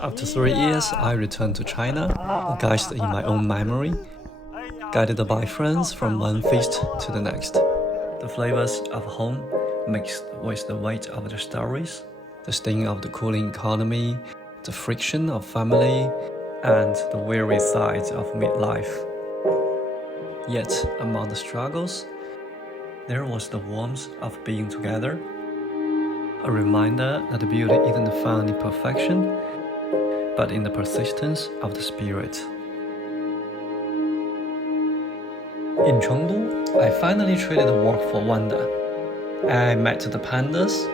After 3 years, I returned to China, guided in my own memory, guided by friends from one feast to the next. The flavors of home mixed with the weight of the stories, the sting of the cooling economy, the friction of family, and the weary sides of midlife. Yet, among the struggles, there was the warmth of being together, a reminder that the beauty isn't found in perfection, but in the persistence of the spirit. In Chengdu, I finally traded work for wonder. I met the pandas,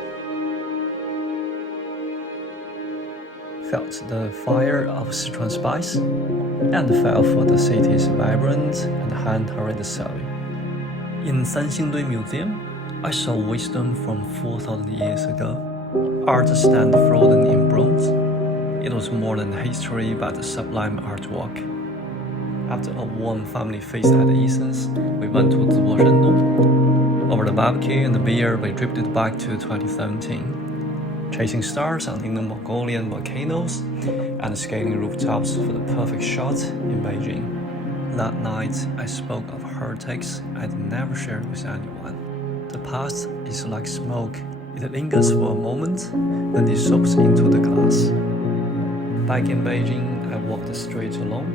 felt the fire of Sichuan spice, and felt for the city's vibrant and hand-hurried soul. In Sanxingdui Museum, I saw wisdom from 4,000 years ago. Art stand frozen in bronze. It was more than history but a sublime artwork. After a warm family feast at Eason's, we went to Zibo, Chengdu. Over the barbecue and the beer, we drifted back to 2017, chasing stars on inner Mongolian volcanoes and scaling rooftops for the perfect shot in Beijing. That night, I spoke of heartaches I'd never shared with anyone. The past is like smoke. It lingers for a moment, then dissolves into the glass. Back in Beijing, I walked the streets alone,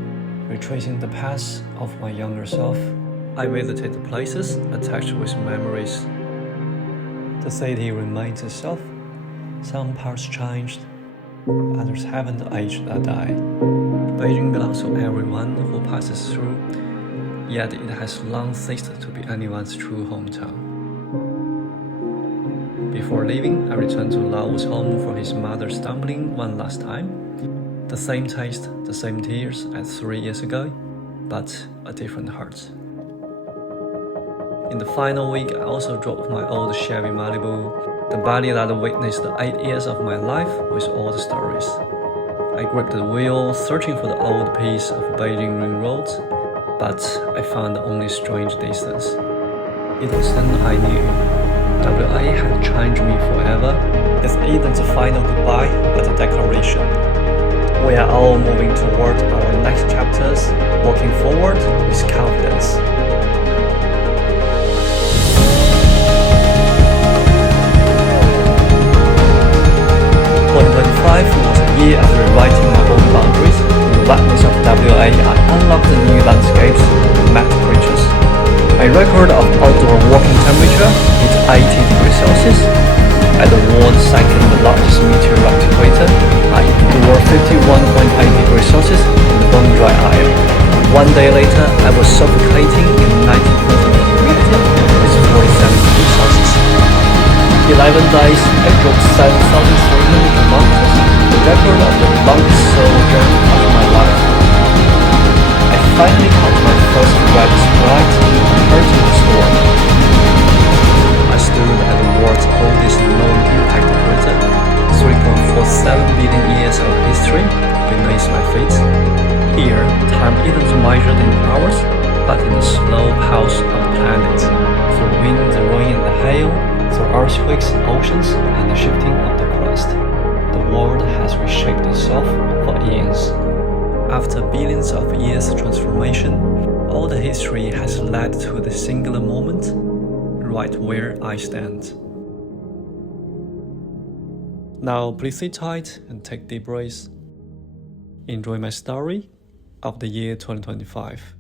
retracing the past of my younger self. I visited the places attached with memories. The city remains itself. Some parts changed, others haven't aged or died. Beijing belongs to everyone who passes through, yet it has long ceased to be anyone's true hometown. Before leaving, I returned to Lao Wu's home for his mother's dumpling one last time. The same taste, the same tears as 3 years ago, but a different heart. In the final week, I also drove my old Chevy Malibu, the body that witnessed the 8 years of my life with all the stories. I gripped the wheel, searching for the old piece of Beijing ring road, but I found only strange distance. It was then I knew WA had changed me forever. This isn't the final goodbye, but a declaration. We are all moving toward our next chapters, walking forward with confidence. Was a year of rewriting my own boundaries. In the vastness of WA, I unlocked the new landscapes and met creatures. My record of outdoor walking temperature hit 80 degrees Celsius. At the world's second largest meteorite crater, I endured 51.8 degrees Celsius in the bone-dry air. 1 day later, I was suffocating in 90% humidity with 47 degrees Celsius. 11 days, I drove 7,300 kilometers, the record of the longest solo journey of my life. I finally caught my first red sprite and heard the storm. I stood at the world's oldest known impact crater, 3.47 billion years of history beneath my feet. Here, time isn't measured in hours, but in the slow pulse of the planet, through wind, the rain, and the hail, through earthquakes, oceans, and the shifting of the crust. The world has reshaped itself for eons. After billions of years of transformation, all the history has led to the singular moment, right where I stand. Now please sit tight and take deep breaths. Enjoy my story of the year 2025.